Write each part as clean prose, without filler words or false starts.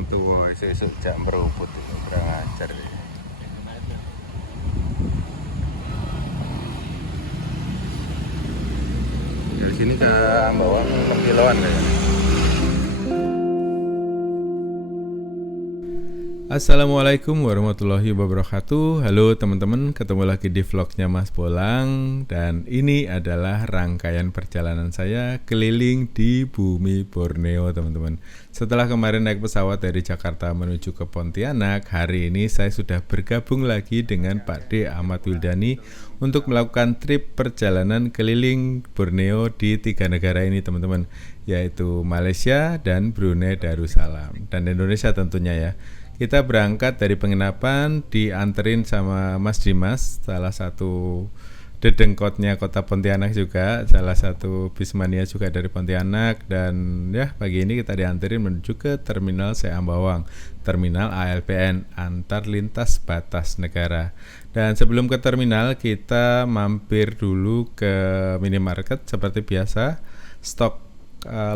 wong tua esuk jak meruput itu kurang ajar ya. Dari sini ke Ambawang 6 kiloan kayaknya. Assalamualaikum warahmatullahi wabarakatuh. Halo teman-teman, ketemu lagi di vlognya Mas Bolang. Dan ini adalah rangkaian perjalanan saya keliling di bumi Borneo, teman-teman. Setelah kemarin naik pesawat dari Jakarta menuju ke Pontianak, hari ini saya sudah bergabung lagi dengan Pak D. Ahmad Wildani untuk melakukan trip perjalanan keliling Borneo di 3 negara ini, teman-teman, yaitu Malaysia dan Brunei Darussalam dan Indonesia tentunya ya. Kita berangkat dari penginapan, dianterin sama Mas Dimas, salah satu dedengkotnya kota Pontianak juga, salah satu bismania juga dari Pontianak. Dan ya pagi ini kita dianterin menuju ke Terminal Seambawang, Terminal ALPN, antar lintas batas negara. Dan sebelum ke terminal kita mampir dulu ke minimarket seperti biasa. Stok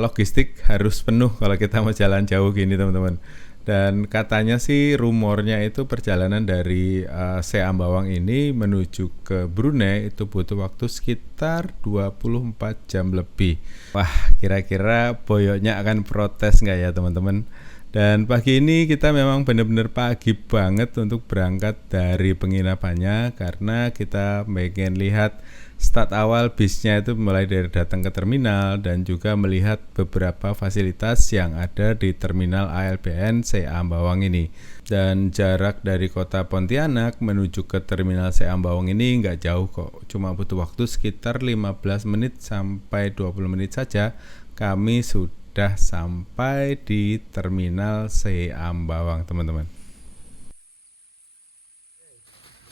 logistik harus penuh kalau kita mau jalan jauh gini, teman-teman. Dan katanya sih rumornya itu perjalanan dari Seambawang ini menuju ke Brunei itu butuh waktu sekitar 24 jam lebih. Wah, kira-kira boyoknya akan protes nggak ya, teman-teman? Dan pagi ini kita memang benar-benar pagi banget untuk berangkat dari penginapannya, karena kita pengen lihat start awal bisnya itu mulai dari datang ke terminal dan juga melihat beberapa fasilitas yang ada di terminal ALPN Seambawang ini. Dan jarak dari kota Pontianak menuju ke terminal Seambawang ini nggak jauh kok, cuma butuh waktu sekitar 15 menit sampai 20 menit saja kami sudah sampai di terminal Seambawang, teman-teman.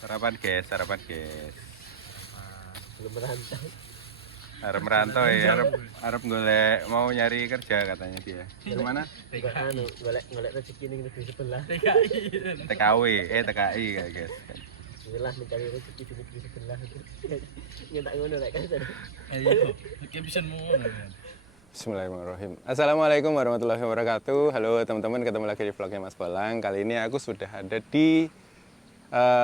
Sarapan guys, belum merantau. Arep merantau ya, arep golek mau nyari kerja katanya dia. Kemana? Golek rezeki ning negeri sebelah. TKI guys. Inilah mencari rezeki di negeri sebelah. Nyentak ngono rek kan. Ayo, iki bisa ngono kan. Bismillahirrahmanirrahim. Assalamualaikum warahmatullahi wabarakatuh. Halo teman-teman, ketemu lagi di vlognya Mas Bolang. Kali ini aku sudah ada di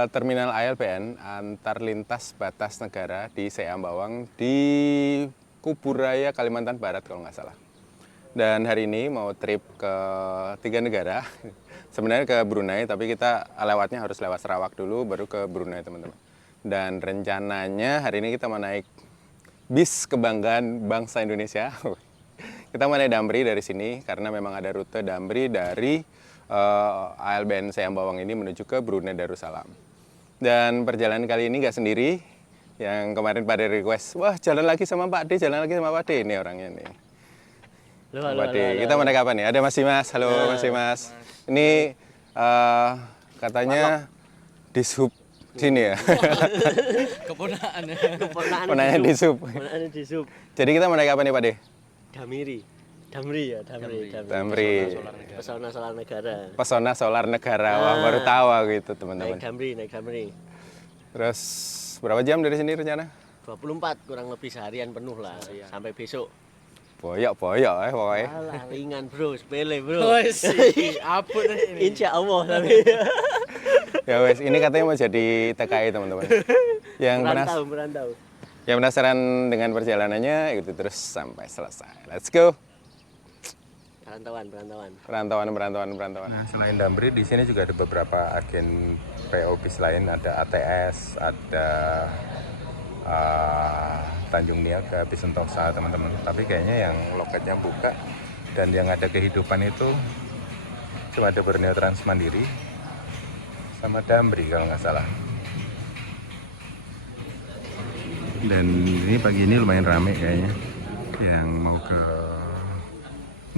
Terminal ALPN antar lintas batas negara di Seambawang di Kuburaya, Kalimantan Barat kalau nggak salah. Dan hari ini mau trip ke 3 negara. Sebenarnya ke Brunei, tapi kita lewatnya harus lewat Sarawak dulu baru ke Brunei, teman-teman. Dan rencananya hari ini kita mau naik bis kebanggaan bangsa Indonesia. Kita mau naik Damri dari sini karena memang ada rute Damri dari ALPN Seambawang ini menuju ke Brunei Darussalam. Dan perjalanan kali ini nggak sendiri. Yang kemarin pada request, wah jalan lagi sama Pak D, ini orangnya nih. Pak D, kita mau naik apa nih? Ada Mas Dimas, halo Mas Dimas. Ini katanya dishub sini ya. Keponakannya dishub. Jadi kita mau naik apa nih Pak D? Damri. Pesona Solar Negara. Pesona Solar Negara. Wah, baru tahu aku itu, teman-teman. Naik Damri. Terus berapa jam dari sini rencana? 24 kurang lebih seharian penuh lah sampai besok. Boyok pokoknya. Alah, ringan bro, sepele bro. Oh sih, apa ini? Insya Allah tapi. Ya wes, ini katanya mau jadi TKI, teman-teman. Yang merantau. Yang penasaran dengan perjalanannya itu terus sampai selesai. Let's go. Perantauan. Nah, selain Damri di sini juga ada beberapa agen PO bis lain, ada ATS, ada Tanjung Niaga, bis Sentosa, teman-teman. Tapi kayaknya yang loketnya buka dan yang ada kehidupan itu cuma ada Borneo Trans Mandiri sama Damri kalau nggak salah. Dan ini pagi ini lumayan rame kayaknya yang mau ke...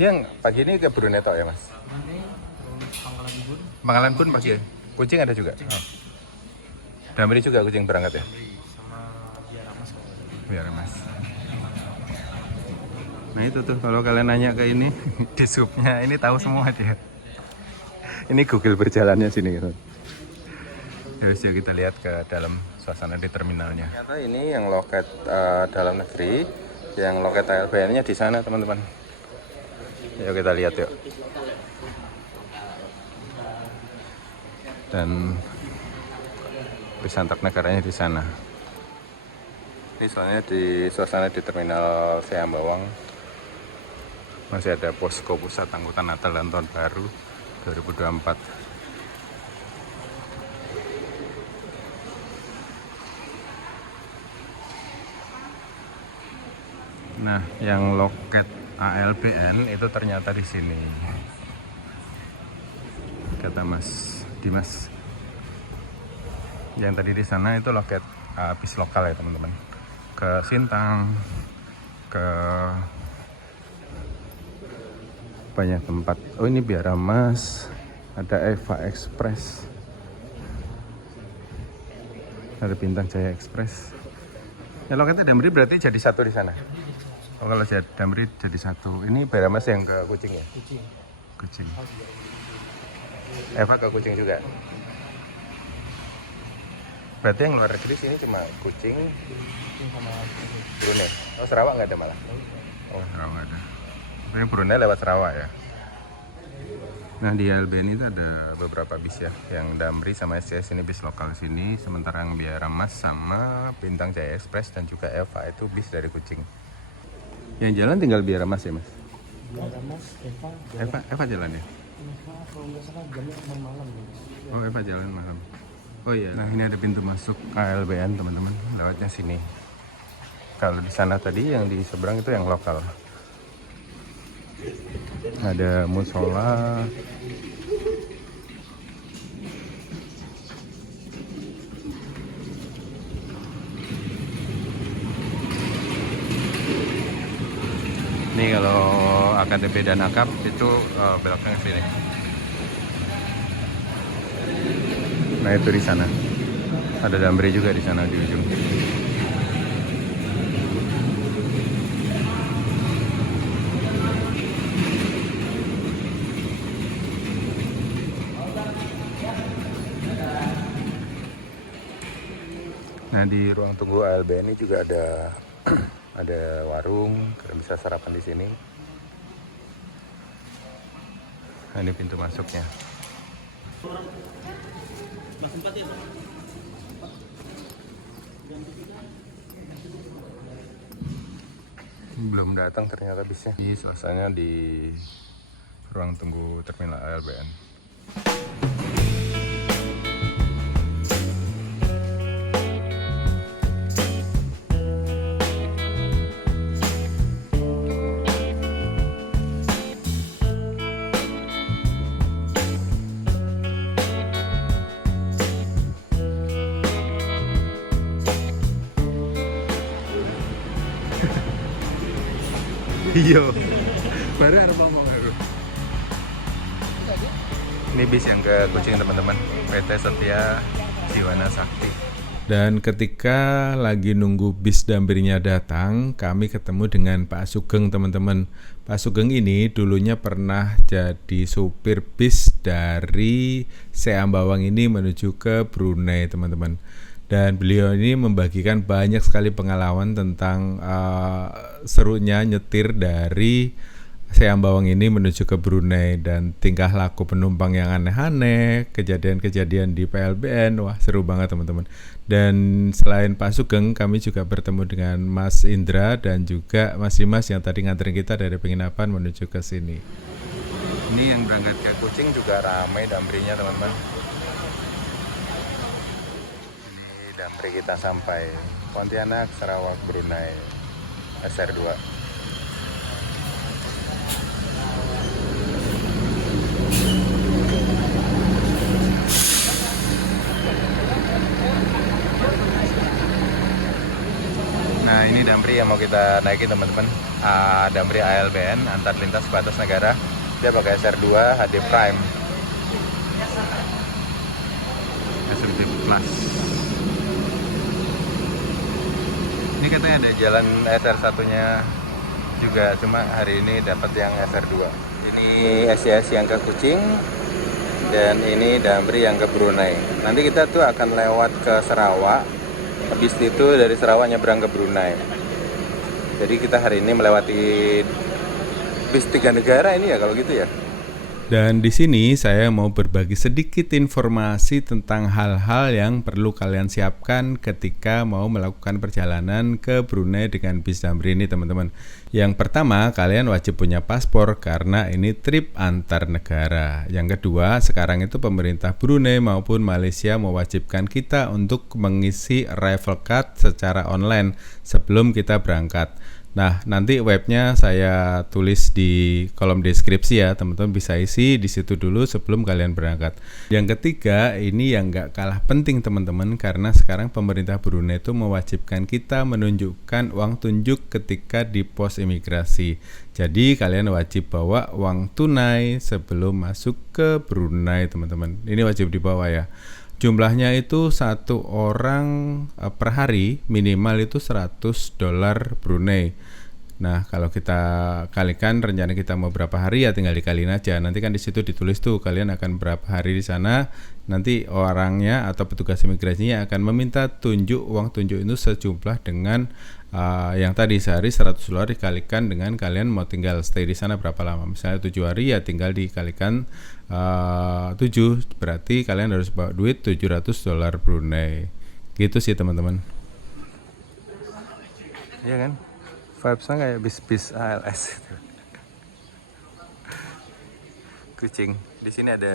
Ini yang pagi ini ke Brunei tok ya Mas? Pangkalan Bun pagi ya? Kucing ada juga? Oh. Damri juga kucing berangkat ya? Biar Mas. Nah itu tuh kalau kalian nanya ke ini di subnya ini tahu semua dia. Ini Google berjalannya sini gitu. Ya kita lihat ke dalam suasana di terminalnya. Ternyata ini yang loket dalam negeri, yang loket ALPN-nya di sana, teman-teman. Yuk kita lihat yuk. dan bis antar negaranya di sana. Ini soalnya di suasana di Terminal Seambawang masih ada posko pusat angkutan Natal dan Tahun Baru 2024. Nah, yang loket ALBN itu ternyata di sini. Kata Mas Dimas. Yang tadi di sana itu loket bis lokal ya, teman-teman. Ke Sintang, ke banyak tempat. Oh, ini Biara Mas, ada Eva Express, ada Bintang Jaya Express. Ya, loketnya Damri berarti jadi satu di sana. Oh, kalau Damri jadi satu. Ini Biara Mas yang ke Kucing ya? Kucing. Eva ke Kucing juga. Berarti yang luar negeri sini cuma Kucing sama Brunei. Oh, Sarawak nggak ada malah. Oh, Sarawak ada. Tapi Brunei lewat Sarawak ya. Nah, di ALBN itu ada beberapa bis ya. Yang Damri sama SCS ini bis lokal sini. Sementara yang Biara Mas sama Bintang Jaya Express dan juga Eva itu bis dari Kucing. Yang jalan tinggal Biara Mas ya, Mas? Biara Mas, Eva jalan ya? Eva kalau nggak salah jamnya malam. Oh, Eva jalan malam. Oh iya. Nah, ini ada pintu masuk ALBN, teman-teman. Lewatnya sini. Kalau di sana tadi yang di seberang itu yang lokal. Ada musola. Ini kalau AKDP dan AKAP itu beloknya ke sini. Nah, itu di sana. Ada Damri juga di sana di ujung. Nah, di ruang tunggu ALBN ini juga ada ada warung, kita bisa sarapan di sini. Nah, ini pintu masuknya. Belum datang ternyata bisnya. Ini suasananya di ruang tunggu terminal ALBN. Iya, baru ada ngomong aku. Ini bis yang ke Kucing, teman-teman. PT Setia Jiwana Sakti. Dan ketika lagi nunggu bis Damrinya datang, kami ketemu dengan Pak Sugeng, teman-teman. Pak Sugeng ini dulunya pernah jadi supir bis dari Seambawang ini menuju ke Brunei, teman-teman. Dan beliau ini membagikan banyak sekali pengalaman tentang serunya nyetir dari Seambawang ini menuju ke Brunei dan tingkah laku penumpang yang aneh-aneh, kejadian-kejadian di PLBN. Wah, seru banget, teman-teman. Dan selain Pak Sugeng, kami juga bertemu dengan Mas Indra dan juga Mas Dimas yang tadi nganterin kita dari penginapan menuju ke sini. Ini yang berangkat ke Kucing juga ramai Damrinya, teman-teman. Damri kita sampai Pontianak, Sarawak, Brunei, SR2. Nah, ini Damri yang mau kita naiki, teman-teman. Damri ALBN antar lintas batas negara. Dia pakai SR2 HD Prime. SR2 Plus. Ini katanya ada jalan SR1-nya juga, cuma hari ini dapat yang SR2. Ini SCS yang ke Kucing dan ini Damri yang ke Brunei. Nanti kita tuh akan lewat ke Sarawak. Habis itu dari Sarawak nyebrang ke Brunei. Jadi kita hari ini melewati bis 3 negara ini ya kalau gitu ya. Dan di sini saya mau berbagi sedikit informasi tentang hal-hal yang perlu kalian siapkan ketika mau melakukan perjalanan ke Brunei dengan bis Damri ini, teman-teman. Yang pertama, kalian wajib punya paspor karena ini trip antar negara. Yang kedua, sekarang itu pemerintah Brunei maupun Malaysia mewajibkan kita untuk mengisi arrival card secara online sebelum kita berangkat. Nah, nanti webnya saya tulis di kolom deskripsi ya, teman-teman bisa isi di situ dulu sebelum kalian berangkat. Yang ketiga, ini yang gak kalah penting teman-teman, karena sekarang pemerintah Brunei itu mewajibkan kita menunjukkan uang tunjuk ketika di pos imigrasi. Jadi kalian wajib bawa uang tunai sebelum masuk ke Brunei, teman-teman. Ini wajib dibawa ya. Jumlahnya itu satu orang per hari minimal itu $100 Brunei. Nah, kalau kita kalikan rencana kita mau berapa hari ya tinggal dikaliin aja. Nanti kan di situ ditulis tuh kalian akan berapa hari di sana. Nanti orangnya atau petugas imigrasinya akan meminta tunjuk uang tunjuk itu sejumlah dengan yang tadi sehari $100 dikalikan dengan kalian mau tinggal stay di sana berapa lama. Misalnya 7 hari ya tinggal dikalikan 7, berarti kalian harus bawa duit $700 Brunei. Gitu sih teman-teman. Iya kan? Vibes-nya kayak bis-bis ALS gitu. Kucing. Di sini ada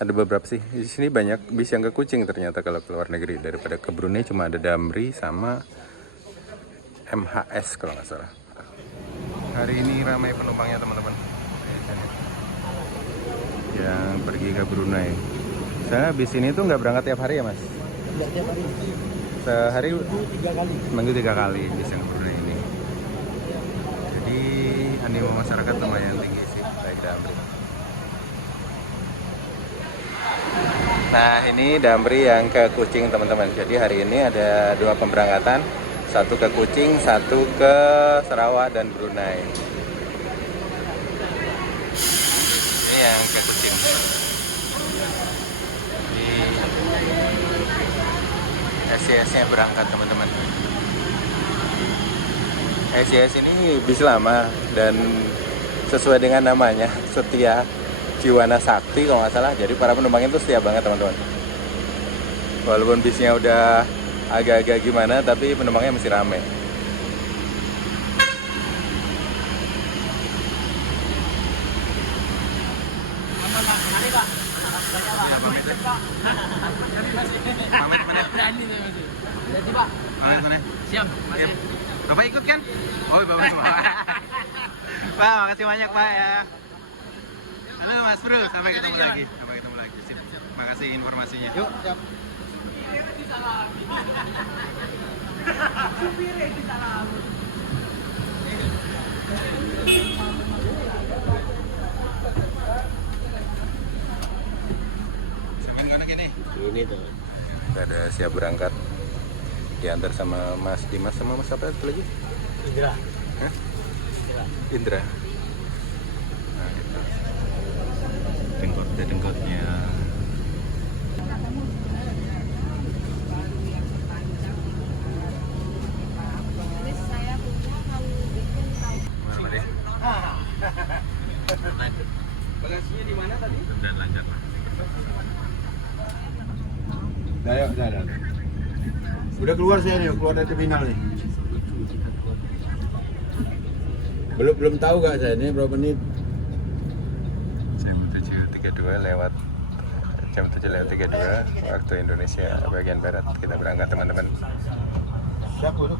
beberapa sih. Di sini banyak bis yang ke Kucing ternyata kalau ke luar negeri. Daripada ke Brunei cuma ada Damri sama MHS kalau nggak salah. Hari ini ramai penumpangnya teman-teman. Yang pergi ke Brunei. Saya bis ini tuh nggak berangkat tiap hari ya mas? Tidak tiap hari. Sehari 3 kali. seminggu 3 kali bis yang ke Brunei ini. Jadi animo masyarakat lumayan tinggi sih baik Damri. Nah ini Damri yang ke Kucing teman-teman. Jadi hari ini ada 2 pemberangkatan, satu ke Kucing, satu ke Sarawak dan Brunei. Ini yang ke Kucing. SCS-nya berangkat teman-teman. SCS ini bis lama dan sesuai dengan namanya setia Jiwana Sakti kalau nggak salah. Jadi para penumpangnya itu setia banget teman-teman. Walaupun bisnya udah agak-agak gimana, tapi penumpangnya masih rame. Pamit mana? Jadi Pak. Pamit mana? Siap. Bapak ikut kan? Oh, Bapak semua. Pak, makasih banyak Pak ya. Halo Mas Bro, sampai ketemu lagi. Sampai ketemu lagi. Sip. Makasih informasinya. Yuk, siap. Ini tuh. Kita ada siap berangkat. Diantar sama Mas Dimas sama Mas apa itu lagi? Indra. Hah? Indra. Nah, itu. Dengkotnya. Mana deh? Bagasinya di mana tadi? Dan lancar lah. Udah. Udah keluar saya nih, keluar dari terminal nih. Belum tahu gak saya ini berapa menit? Jam 7.32 lewat jam 7.32 waktu Indonesia bagian barat kita berangkat teman-teman. Siap dulu.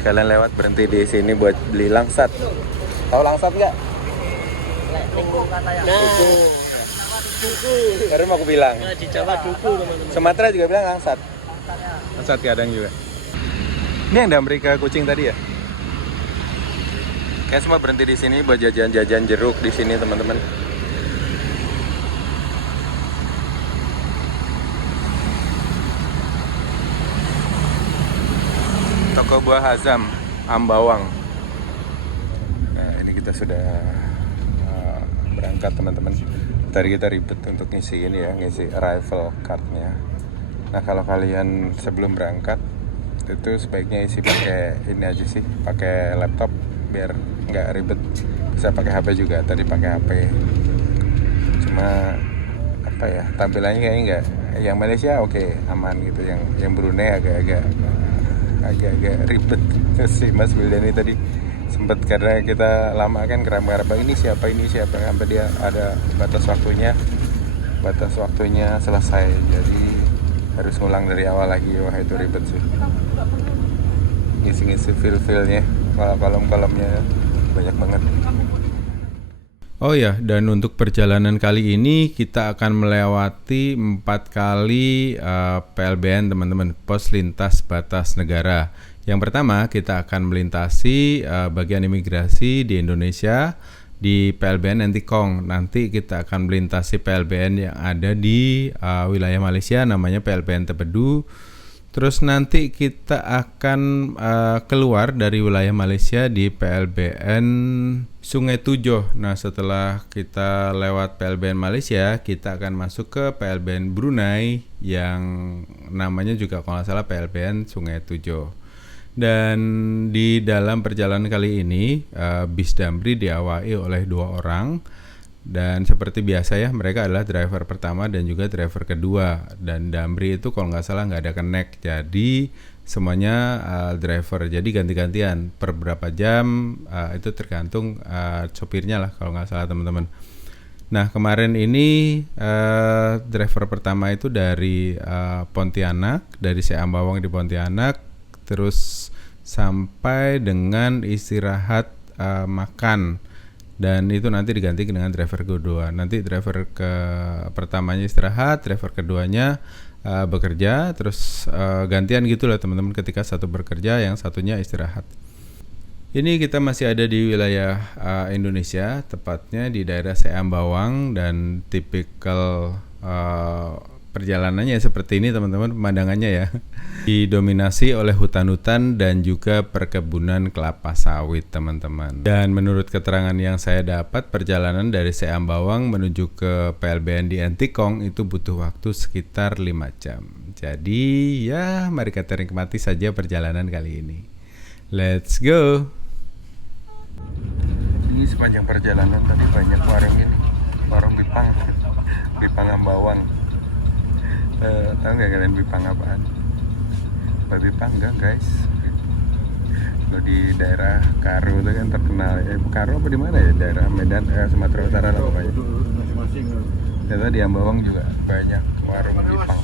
sekalian lewat berhenti di sini buat beli langsat. Tahu langsat nggak? Nah, duku. Baru mau aku bilang. Nah, di Jawa duku teman-teman. Sumatera juga bilang langsat. Langsat kadang juga. Ini yang di Amerika kucing tadi ya? Kayak semua berhenti di sini buat jajan-jajan jeruk di sini teman-teman. Toko buah Hazam, Ambawang. Nah, ini kita sudah berangkat teman-teman. Tadi kita ribet untuk ngisi ini ya, ngisi arrival card-nya. Nah, kalau kalian sebelum berangkat itu sebaiknya isi pakai ini aja sih, pakai laptop biar nggak ribet. Bisa pakai HP juga, tadi pakai HP. Cuma apa ya, tampilannya kayaknya nggak. Yang Malaysia oke, aman gitu. Yang Brunei agak-agak ribet. Si Mas Wildani tadi sempat, karena kita lama kan keraba-keraba ini siapa sampai dia ada batas waktunya selesai, jadi harus ngulang dari awal lagi. Wah, itu ribet sih, ngisi file-filenya, kolom-kolomnya banyak banget. Oh ya, dan untuk perjalanan kali ini kita akan melewati 4 kali PLBN teman-teman, pos lintas batas negara. Yang pertama kita akan melintasi bagian imigrasi di Indonesia di PLBN Entikong. Nanti kita akan melintasi PLBN yang ada di wilayah Malaysia, namanya PLBN Tebedu. Terus nanti kita akan keluar dari wilayah Malaysia di PLBN Sungai Tujuh. Nah, setelah kita lewat PLBN Malaysia, kita akan masuk ke PLBN Brunei yang namanya juga kalau nggak salah PLBN Sungai Tujuh. Dan di dalam perjalanan kali ini bis Damri diawaki oleh 2 orang. Dan seperti biasa ya, mereka adalah driver pertama dan juga driver kedua. Dan Damri itu kalau nggak salah nggak ada connect, jadi semuanya driver. Jadi ganti-gantian per berapa jam, itu tergantung sopirnya lah kalau nggak salah teman-teman. Nah, kemarin ini driver pertama itu dari Pontianak, dari Seambawang di Pontianak, terus sampai dengan istirahat makan. Dan itu nanti diganti dengan driver kedua. Nanti driver pertamanya istirahat, driver keduanya bekerja, terus gantian gitu lah teman-teman. Ketika satu bekerja, yang satunya istirahat. Ini kita masih ada di wilayah Indonesia, tepatnya di daerah Seambawang, dan tipikal perjalanannya seperti ini teman-teman, pemandangannya ya. Didominasi oleh hutan-hutan dan juga perkebunan kelapa sawit teman-teman. Dan menurut keterangan yang saya dapat, perjalanan dari Seambawang menuju ke PLBN di Entikong itu butuh waktu sekitar 5 jam. Jadi ya, mari kita nikmati saja perjalanan kali ini. Let's go. Ini sepanjang perjalanan tadi banyak warung ini, warung Bipang Ambawang. Tahu nggak kalian Bipang apaan? Bipang enggak guys. Kalau di daerah Karo itu kan terkenal. Karo apa di mana ya? Daerah Medan, Sumatera Utara lah pokoknya. Ternyata di Ambawang juga banyak warung Bipang.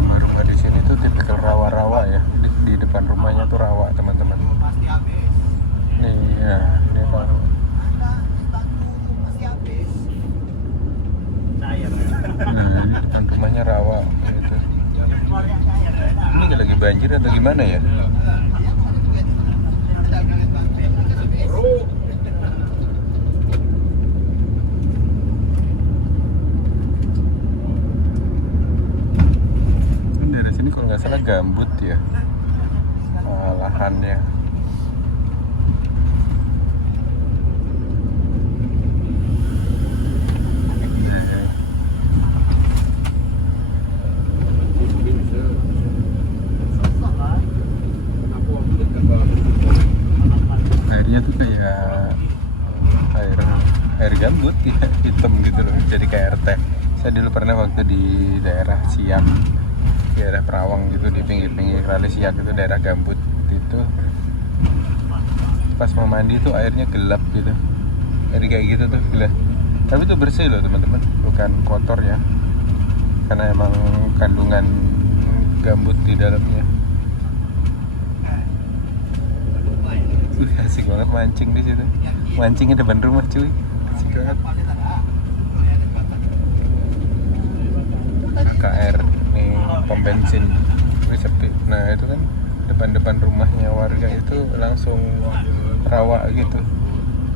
Rumah-rumah di sini tuh tipikal rawa-rawa ya. Di depan rumahnya tuh rawa teman-teman. Nih ya, ini baru. Dan rumahnya rawa gitu. Ini lagi banjir atau gimana ya? Dari sini kalau nggak salah gambut ya, lahannya. Airnya tuh kayak air gambut ya, hitam gitu loh, jadi kayak air teh. Saya dulu pernah waktu di daerah Siak, daerah Perawang gitu, di pinggir-pinggir kali Siak itu daerah gambut itu. Pas mau mandi tuh airnya gelap gitu, jadi kayak gitu tuh gelap. Tapi itu bersih loh teman-teman, bukan kotor ya, karena emang kandungan gambut di dalamnya. Asik banget mancing di situ, mancingnya depan rumah cuy, asik banget. KR nih pom bensin ini sepi. Nah itu kan depan rumahnya warga itu langsung rawa gitu.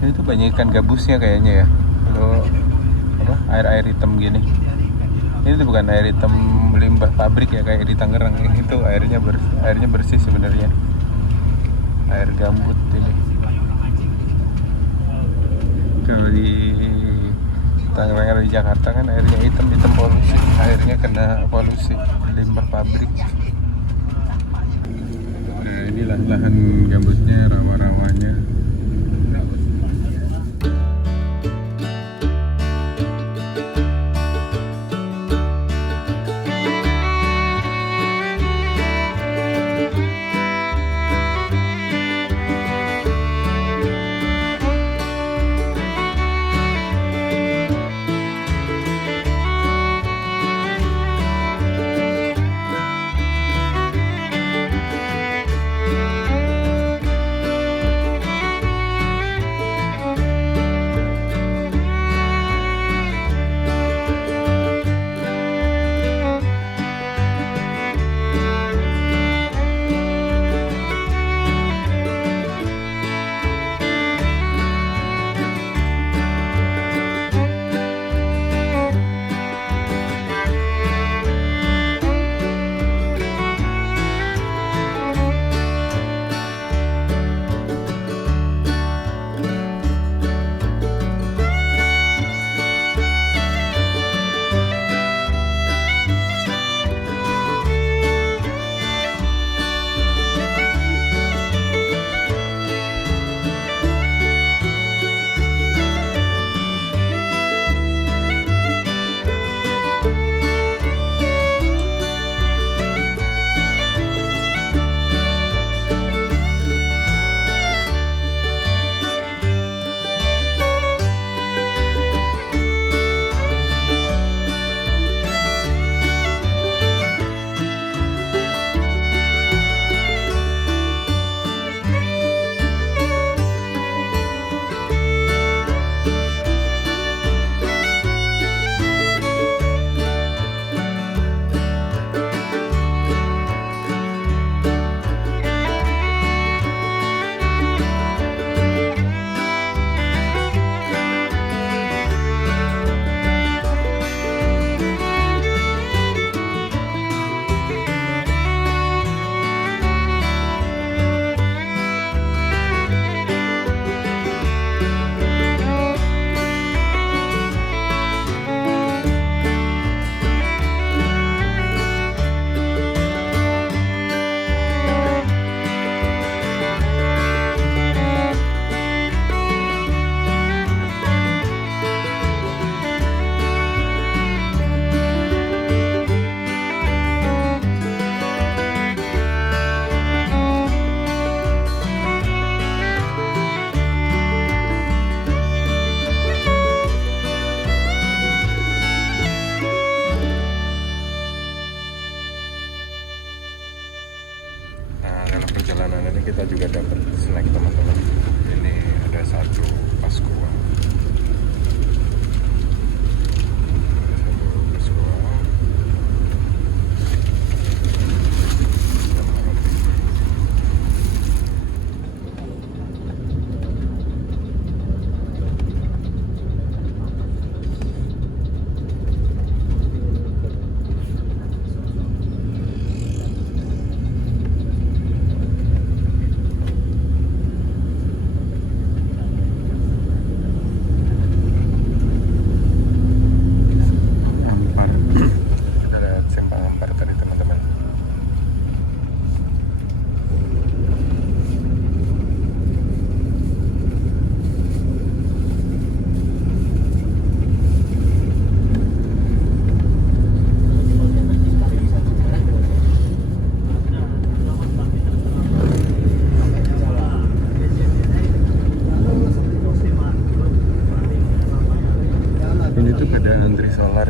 Ini tuh banyak ikan gabusnya kayaknya ya. Lo apa air hitam gini. Ini tuh bukan air hitam limbah pabrik ya kayak di Tangerang. Ini tuh airnya bersih sebenarnya. Air gambut ini. Kalau di Tangerang atau di Jakarta kan airnya hitam polusi, airnya kena polusi limbah pabrik. Nah inilah lahan gambutnya, rawa-rawanya. kita juga dapat snack teman-teman. Ini ada satu paskual.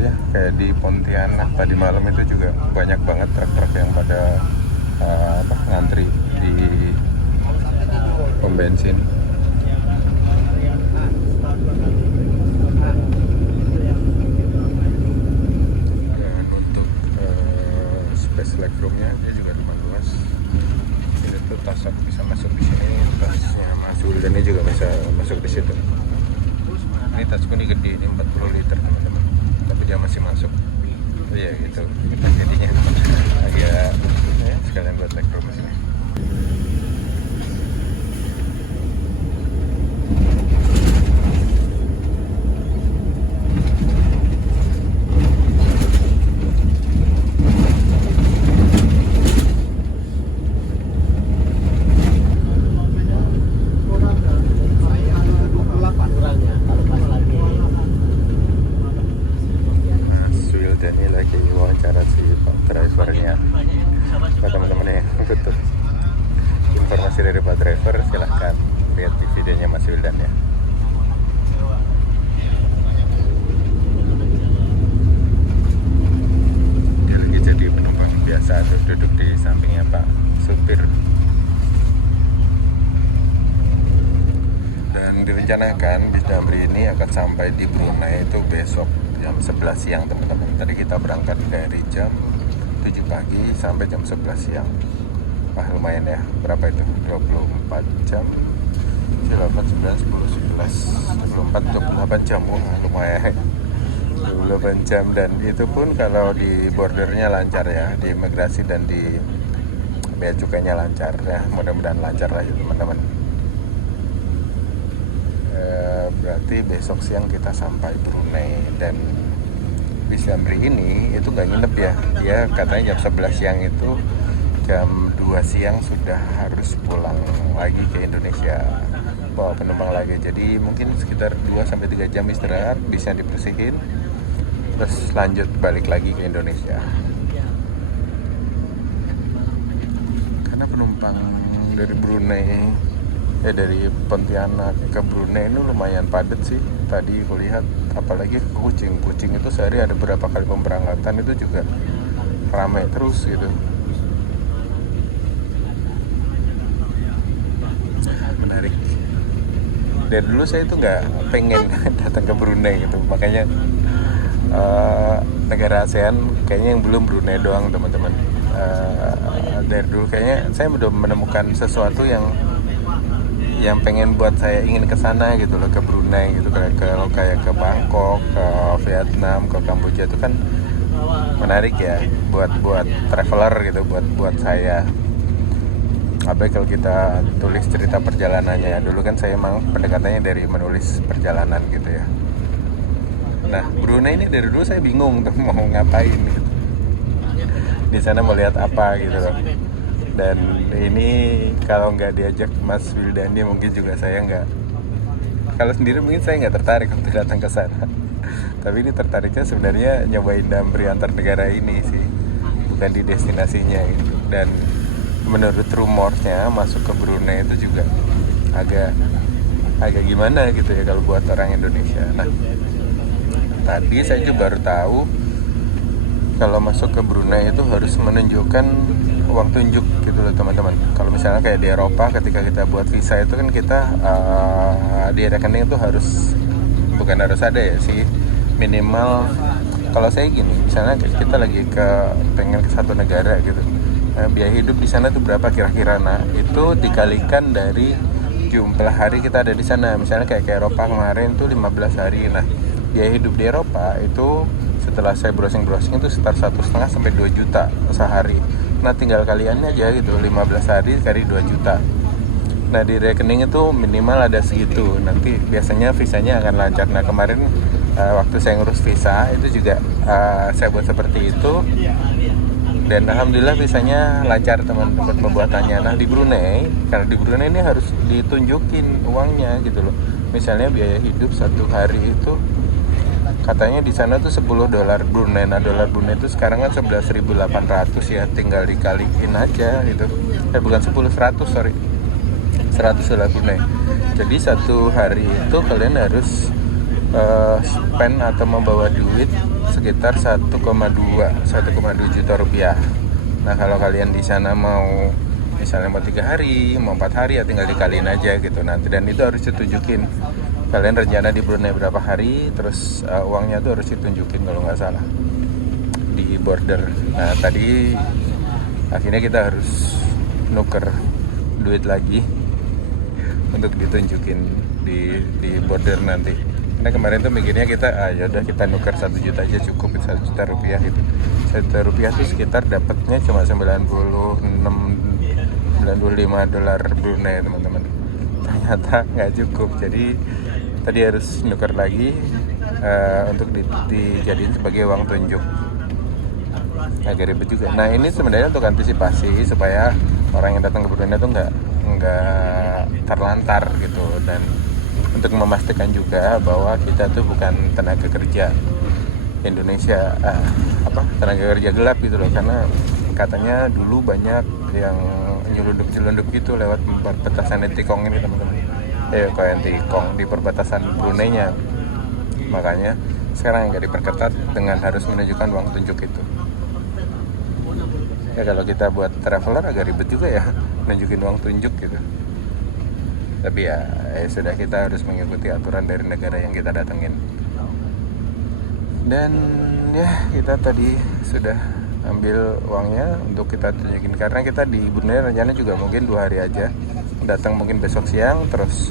ya, kayak di Pontianak tadi malam itu juga banyak banget truk-truk yang pada ngantri di pom bensin. Dan untuk space legroomnya dia juga lumayan luas. Ini tuh tas aku bisa masuk di sini, tasnya Mas Wildan ini juga bisa masuk di situ. Ini tasku ini gede, ini 40 liter teman-teman, tapi dia masih masuk. Oh ya gitu, jadinya agak ya, sekalian buat legroom sini. Ini lagi wawancara si Pak drivernya. Buat teman-teman yang butuh informasi dari Pak driver, silahkan lihat di videonya Mas Wildan ya. Dia lagi jadi penumpang biasa tuh, duduk di sampingnya Pak supir. Dan direncanakan bis Damri ini akan sampai di Brunei itu besok jam 11 siang teman-teman. Tadi kita berangkat dari jam 7 pagi sampai jam 11 siang. Wah lumayan ya, berapa itu? 24 jam 8, 9, 10, 11 24, 28 jam. Wah lumayan 28 jam. Dan itu pun kalau di bordernya lancar ya, di imigrasi dan di bea cukainya lancar ya. Mudah-mudahan lancar lah ya teman-teman. Berarti besok siang kita sampai Brunei. Dan bis Damri ini itu gak nginep ya, dia katanya jam 11 siang itu jam 2 siang sudah harus pulang lagi ke Indonesia, bawa penumpang lagi. Jadi mungkin sekitar 2-3 jam istirahat, bisa dibersihin, terus lanjut balik lagi ke Indonesia. Karena penumpang dari Brunei dari Pontianak ke Brunei ini lumayan padat sih. Tadi aku lihat, apalagi Kucing itu sehari ada berapa kali pemberangkatan, itu juga ramai terus gitu. Menarik. Dari dulu saya itu nggak pengen datang ke Brunei gitu, makanya negara ASEAN kayaknya yang belum Brunei doang teman-teman. Dari dulu kayaknya saya udah menemukan sesuatu yang pengen buat saya ingin ke sana gitu loh, ke Brunei gitu, kayak ke Bangkok, ke Vietnam, ke Kamboja itu kan menarik ya buat traveler gitu, buat saya. Apalagi kalau kita tulis cerita perjalanannya ya. Dulu kan saya emang pendekatannya dari menulis perjalanan gitu ya. Nah Brunei ini dari dulu saya bingung tuh mau ngapain gitu. Di sana mau lihat apa gitu loh. Dan ini kalau nggak diajak Mas Wildani mungkin juga saya nggak, kalau sendiri mungkin saya nggak tertarik untuk datang ke sana. Tapi ini tertariknya sebenarnya nyobain Damri antar negara ini sih, bukan di destinasinya gitu. Dan menurut rumornya masuk ke Brunei itu juga agak gimana gitu ya kalau buat orang Indonesia. Nah tadi saya juga baru tahu kalau masuk ke Brunei itu harus menunjukkan uang tunjuk gitu loh teman-teman. Kalau misalnya kayak di Eropa ketika kita buat visa itu kan kita di rekening itu bukan harus ada ya sih, minimal kalau saya gini, misalnya kita lagi pengen ke satu negara gitu, biaya hidup di sana tuh berapa kira-kira, nah itu dikalikan dari jumlah hari kita ada di sana. Misalnya kayak ke Eropa kemarin tuh 15 hari, nah biaya hidup di Eropa itu setelah saya browsing itu sekitar 1,5 sampai 2 juta sehari. Nah tinggal kaliannya aja gitu, 15 hari kali 2 juta. Nah di rekening itu minimal ada segitu. Nanti biasanya visanya akan lancar. Nah kemarin waktu saya ngurus visa itu juga saya buat seperti itu. Dan alhamdulillah visanya lancar teman-teman pembuatannya. Nah di Brunei, karena di Brunei ini harus ditunjukin uangnya gitu loh. Misalnya biaya hidup satu hari itu katanya di sana tuh $10 Brunei. Nah dolar Brunei itu sekarang kan 11.800 ya, tinggal dikaliin aja gitu. Bukan 100 sorry, $100 Brunei. Jadi satu hari itu kalian harus spend atau membawa duit sekitar 1,2 juta rupiah. Nah kalau kalian di sana mau misalnya mau 3 hari, mau 4 hari ya tinggal dikaliin aja gitu nanti, dan itu harus ditunjukin kalian rencana di Brunei berapa hari, terus uangnya tuh harus ditunjukin kalau nggak salah di border. Nah tadi akhirnya kita harus nuker duit lagi untuk ditunjukin di border nanti. Karena kemarin tuh mikirnya kita yaudah kita nuker 1 juta aja cukup, 1 juta rupiah gitu. 1 juta rupiah tuh sekitar dapatnya cuma 95 dolar Brunei teman-teman. Ternyata nggak cukup, jadi tadi harus nuker lagi untuk dijadiin sebagai uang tunjuk. Agak ribet juga. Nah ini sebenarnya untuk antisipasi supaya orang yang datang ke Brunei tuh nggak terlantar gitu, dan untuk memastikan juga bahwa kita tuh bukan tenaga kerja Indonesia, tenaga kerja gelap gitu loh, karena katanya dulu banyak yang nyelundup gitu lewat perbatasan Tikong ini teman-teman. Kayak Tikong di perbatasan Brunei-nya. Makanya sekarang agak diperketat dengan harus menunjukkan uang tunjuk itu. Ya kalau kita buat traveler agak ribet juga ya nunjukin uang tunjuk gitu. Tapi ya sudah, kita harus mengikuti aturan dari negara yang kita datengin. Dan ya kita tadi sudah ambil uangnya untuk kita tunjukin, karena kita di Brunei rencananya juga mungkin 2 hari aja, datang mungkin besok siang, terus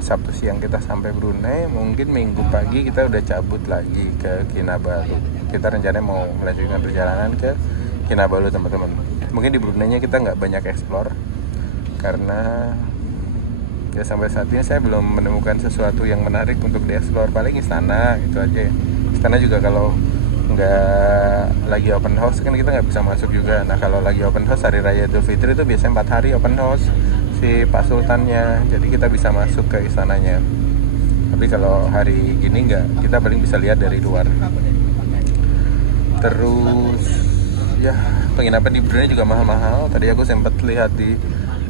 Sabtu siang kita sampai Brunei, mungkin Minggu pagi kita udah cabut lagi ke Kinabalu. Kita rencananya mau melanjutkan perjalanan ke Kinabalu teman-teman. Mungkin di Brunei-nya kita nggak banyak explore karena ya sampai saat ini saya belum menemukan sesuatu yang menarik untuk dieksplor. Paling istana itu aja. Istana juga kalau nggak lagi open house kan kita nggak bisa masuk juga. Nah kalau lagi open house hari raya Idul Fitri itu biasanya 4 hari open house si Pak Sultannya, jadi kita bisa masuk ke istananya. Tapi kalau hari gini nggak, kita paling bisa lihat dari luar. Terus ya penginapan di Brunei juga mahal-mahal. Tadi aku sempat lihat di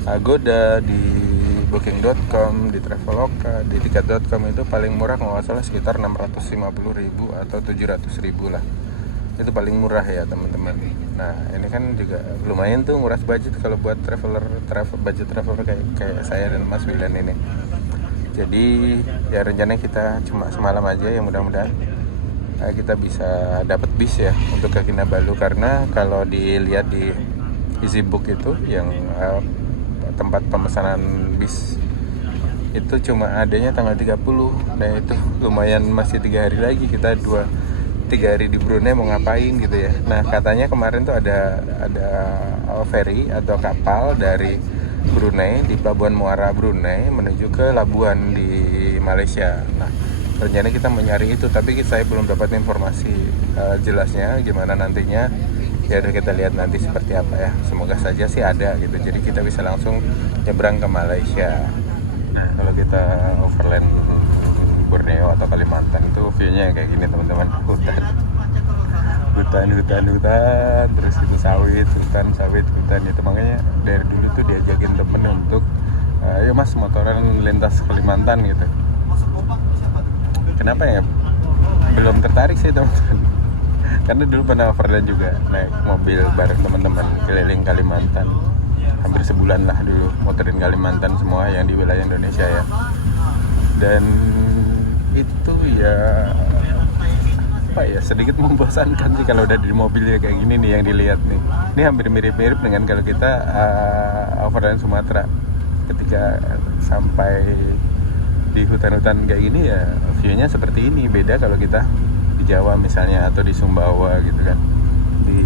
Agoda, di Booking.com, di Traveloka, di Tiket.com itu paling murah kalau nggak salah sekitar 650.000 atau 700.000 lah. Itu paling murah ya teman-teman. Nah ini kan juga lumayan tuh nguras budget kalau buat budget traveler kayak saya dan Mas Wildan ini. Jadi ya rencananya kita cuma semalam aja, yang mudah-mudahan kita bisa dapat bis ya untuk ke Kinabalu, karena kalau dilihat di EasyBook itu yang tempat pemesanan bis itu cuma adanya tanggal 30. Nah itu lumayan, masih 3 hari lagi kita 3 hari di Brunei mau ngapain gitu ya. Nah katanya kemarin tuh ada ferry atau kapal dari Brunei di Pelabuhan Muara Brunei menuju ke Labuan di Malaysia. Nah rencana kita mencari itu, tapi saya belum dapat informasi jelasnya gimana nantinya. Ya udah kita lihat nanti seperti apa ya. Semoga saja sih ada gitu. Jadi kita bisa langsung nyebrang ke Malaysia. Nah, kalau kita overland Borneo atau Kalimantan itu view-nya kayak gini teman-teman. Hutan, terus itu sawit, hutan itu. Makanya dari dulu tuh diajakin temen untuk ayo mas motoran lintas Kalimantan gitu. Kenapa ya? Belum tertarik sih teman-teman. Karena dulu pernah overland juga, naik mobil bareng teman-teman keliling Kalimantan. Hampir sebulan lah dulu motorin Kalimantan semua yang di wilayah Indonesia ya. Dan itu ya sedikit membosankan sih kalau udah di mobilnya kayak gini nih yang dilihat nih. Ini hampir mirip-mirip dengan kalau kita overland Sumatera. Ketika sampai di hutan-hutan kayak gini ya view-nya seperti ini. Beda kalau kita Jawa misalnya atau di Sumbawa gitu kan, di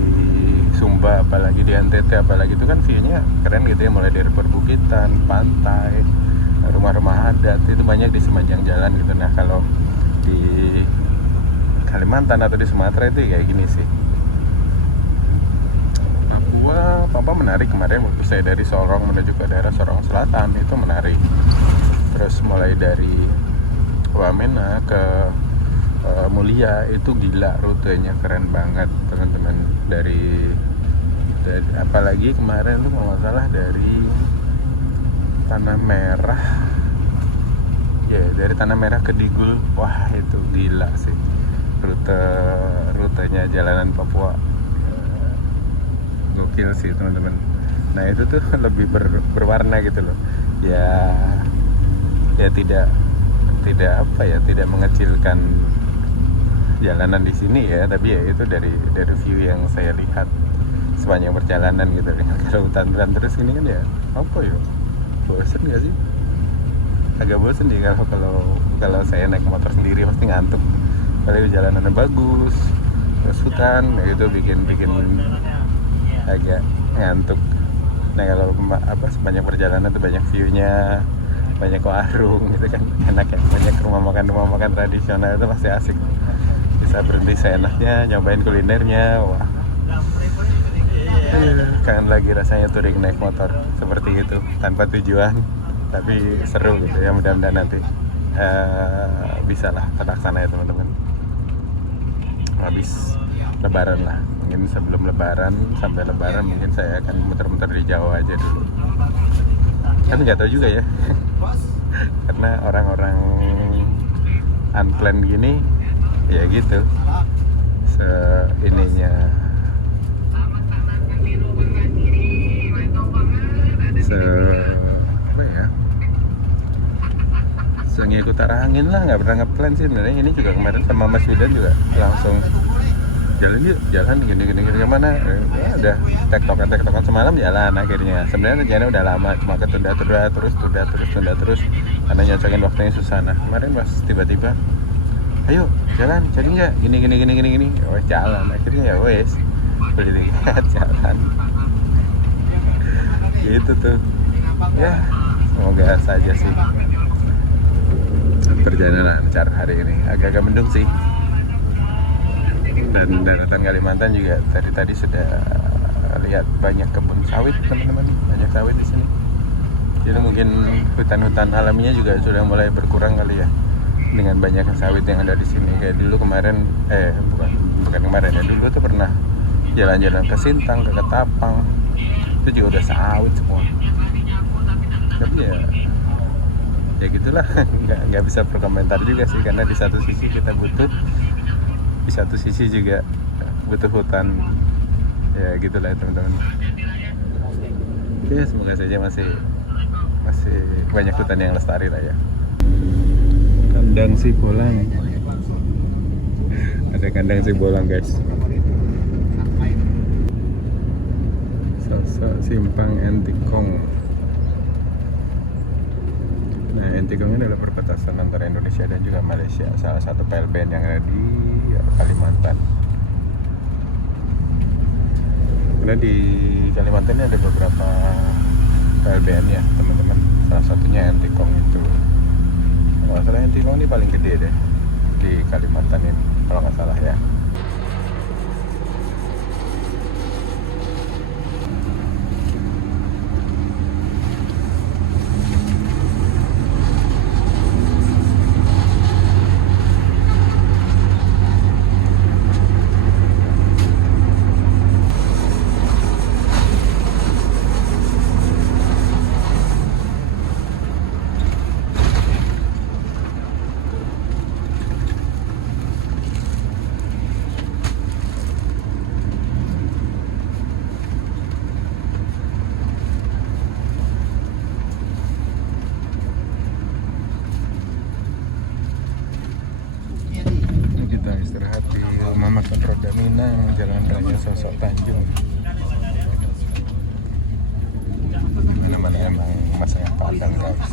Sumba apalagi di NTT apalagi itu kan view-nya keren gitu ya, mulai dari perbukitan, pantai, rumah-rumah adat itu banyak di sepanjang jalan gitu. Nah kalau di Kalimantan atau di Sumatera itu kayak gini sih. Papa menarik kemarin waktu saya dari Sorong menuju ke daerah Sorong Selatan, itu menarik. Terus mulai dari Wamena ke Mulia itu gila, rutenya keren banget teman-teman. Dari apalagi kemarin tuh kalau nggak salah dari Tanah Merah ya, dari Tanah Merah ke Digul, wah itu gila sih. rutenya jalanan Papua. Gokil sih teman-teman. Nah itu tuh lebih berwarna gitu loh. Ya tidak apa ya, tidak mengecilkan jalanan di sini ya, tapi ya itu dari view yang saya lihat sepanjang perjalanan gitu. Kalau hutan-hutan terus gini kan ya apa ya, bosen nggak sih? Agak bosen sih kalau saya naik motor sendiri pasti ngantuk. Kalau jalanannya bagus terus hutan ya itu bikin agak ngantuk. Nah kalau sepanjang perjalanan tuh banyak view-nya, banyak warung gitu kan, enak ya, banyak rumah makan tradisional, itu pasti asik. Bisa berhenti seenaknya, nyobain kulinernya. Wah, kangen lagi rasanya touring naik motor seperti itu, tanpa tujuan tapi seru gitu ya. Mudah-mudahan nanti bisa lah terlaksana ya teman-teman. Habis lebaran lah, mungkin sebelum lebaran sampai lebaran mungkin saya akan muter-muter di Jawa aja dulu. Kan nggak tahu juga ya karena orang-orang unplanned gini ya gitu, ininya apa ya, ngikut arah angin lah, nggak pernah ngeplan sih sebenarnya. Ini juga kemarin sama Mas Widan juga langsung jalan gini kemana, ya udah tektokan semalam jalan. Akhirnya sebenarnya rencana udah lama, cuma tunda terus karena nyocokin waktunya susah. Nah kemarin pas tiba-tiba ayo jalan, jadi nggak gini, oh jalan. Akhirnya ya wes beli tiket jalan gitu tuh ya. Semoga saja sih perjalanan lancar hari ini. Agak-agak mendung sih. Dan daratan Kalimantan juga tadi sudah lihat banyak kebun sawit teman-teman, banyak sawit di sini. Jadi mungkin hutan-hutan alaminya juga sudah mulai berkurang kali ya, dengan banyak sawit yang ada di sini. Kayak dulu kemarin, bukan kemarin ya, dulu tuh pernah jalan-jalan ke Sintang, ke Ketapang, itu juga udah sawit semua. Tapi ya gitulah, nggak bisa berkomentar juga sih, karena di satu sisi kita butuh, di satu sisi juga butuh hutan. Ya gitulah teman-teman. Ya semoga saja masih banyak hutan yang lestari lah ya. Kandang si bolang, ada kandang si bolang guys. Sosok Simpang Entikong. Nah, Entikong ini adalah perbatasan antara Indonesia dan juga Malaysia, salah satu PLBN yang ada di Kalimantan. Karena di Kalimantan ini ada beberapa PLBN ya teman-teman. Salah satunya Entikong itu. Kalau salah Entikong ini paling gede deh di Kalimantan ini, kalau nggak salah ya. Kita istirahat di rumah makan Roda Minang, Jalan Raya Sosok Tanjung. Mana-mana emang masanya Padang guys.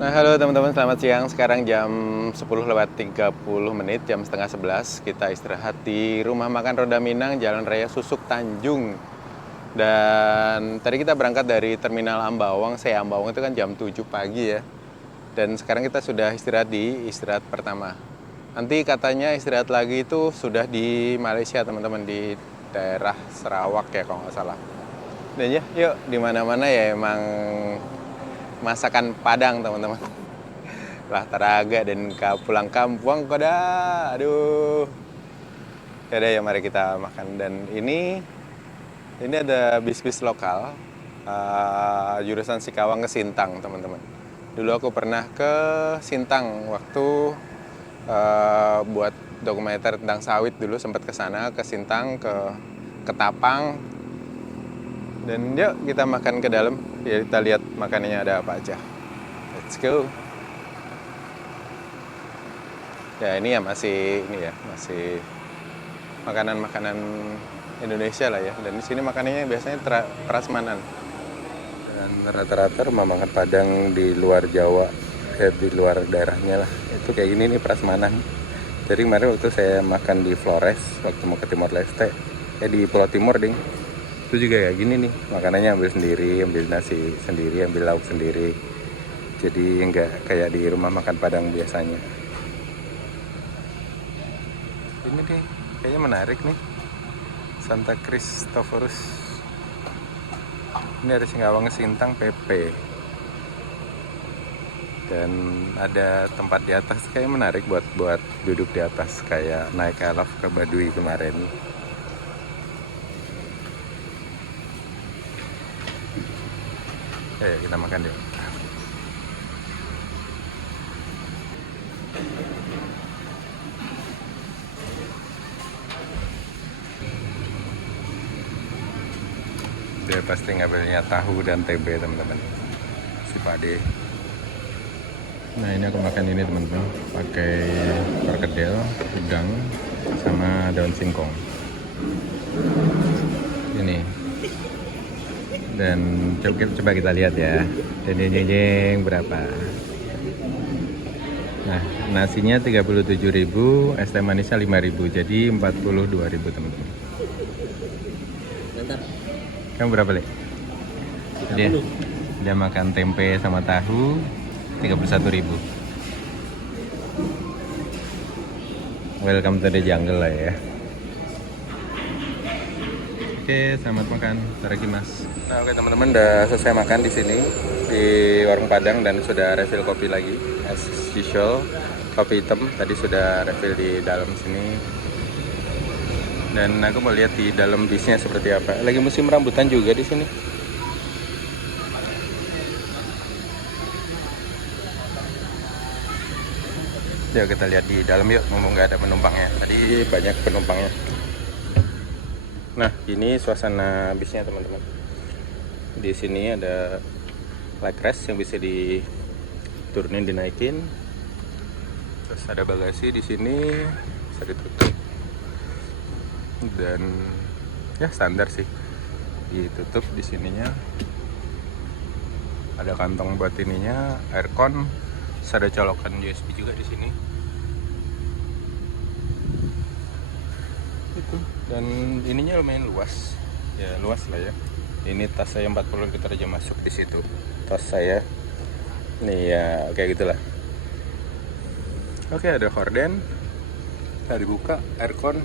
Nah halo teman-teman, selamat siang. Sekarang jam 10:30, jam setengah 11. Kita istirahat di rumah makan Roda Minang, Jalan Raya Susuk Tanjung. Dan tadi kita berangkat dari Terminal Ambawang. Ambawang itu kan jam 7 pagi ya. Dan sekarang kita sudah istirahat di istirahat pertama. Nanti katanya istirahat lagi itu sudah di Malaysia teman-teman, di daerah Sarawak ya kalau nggak salah. Dan ya yuk, di mana-mana ya emang masakan Padang teman-teman. Lah taraga dan pulang kampung koda. Aduh. Ya udah ya, mari kita makan. Dan ini ada bis-bis lokal jurusan Sikawang ke Sintang, teman-teman. Dulu aku pernah ke Sintang waktu buat dokumenter tentang sawit, dulu sempat ke sana, ke Sintang, ke Ketapang. Dan yuk kita makan ke dalam. Ya, kita lihat makanannya ada apa aja. Let's go. Ya ini ya masih makanan-makanan Indonesia lah ya. Dan di sini makanannya biasanya prasmanan. Dan rata-rata rumah makan Padang di luar Jawa, di luar daerahnya lah, itu kayak gini nih prasmanan. Jadi kemarin waktu saya makan di Flores, waktu mau ke Timor Leste, di Pulau Timur ding, itu juga kayak gini nih, makanannya ambil sendiri, ambil nasi sendiri, ambil lauk sendiri. Jadi enggak kayak di rumah makan Padang biasanya. Ini deh, kayaknya menarik nih, Santa Christophorus. Ini ada Singawang Sintang PP. Dan ada tempat di atas, kayak menarik buat duduk di atas, kayak naik elf ke Baduy kemarin. Kita makan yuk. Dia pasti ngambilnya tahu dan tempe, teman-teman. Si Pade. Nah ini aku makan ini, teman-teman, pakai perkedel, udang, sama daun singkong. Ini. Dan coba kita lihat ya. Jeng berapa? Nah, nasinya 37.000, es teh manisnya 5.000, jadi 42.000, teman-teman. Mantap. Kamu berapa, Le? Dia makan tempe sama tahu 31.000. Welcome to the jungle lah ya. Oke, selamat makan. Tarakimasu. Nah, oke teman-teman, udah selesai makan di sini di warung Padang dan sudah refill kopi lagi. As usual, kopi hitam tadi sudah refill di dalam sini. Dan aku mau lihat di dalam bisnya seperti apa. Lagi musim rambutan juga di sini. Yuk kita lihat di dalam yuk, mumpung nggak ada penumpangnya. Tadi banyak penumpangnya. Nah, ini suasana bisnya, teman-teman. Di sini ada leg rest yang bisa diturunin, dinaikin. Terus ada bagasi di sini, bisa ditutup. Dan ya standar sih, ditutup di sininya. Ada kantong buat ininya, aircon. Terus ada colokan USB juga di sini. Itu. Dan ininya lumayan luas. Ya, luas lah ya. Ini tas saya 40 liter aja masuk di situ. Tas saya. Nih ya, kayak gitulah. Oke, ada horden. Nah, dibuka aircon.